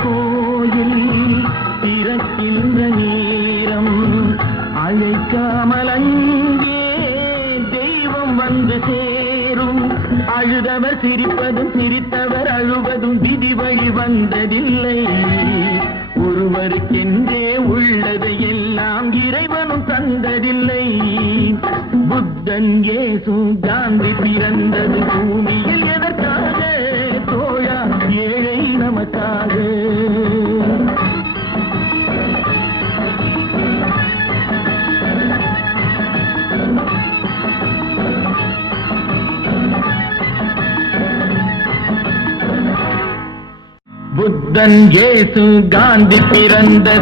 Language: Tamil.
கோயில் திறக்கின்ற நேரம் அழைக்காமல் அங்கே தெய்வம் வந்து சேரும். அழுதவர் சிரிப்பதும் சிரித்தவர் அழுவதும் விதி வழி வந்ததில்லை. ஒருவருக்கென்றே உள்ளதை எல்லாம் இறைவனும் தந்ததில்லை. புத்தன் இயேசு காந்தி பிறந்தது பூமியில் எதற்காக தோழா? ஏழை நமக்காக. புத்தன் இயேசு காந்தி பிறந்த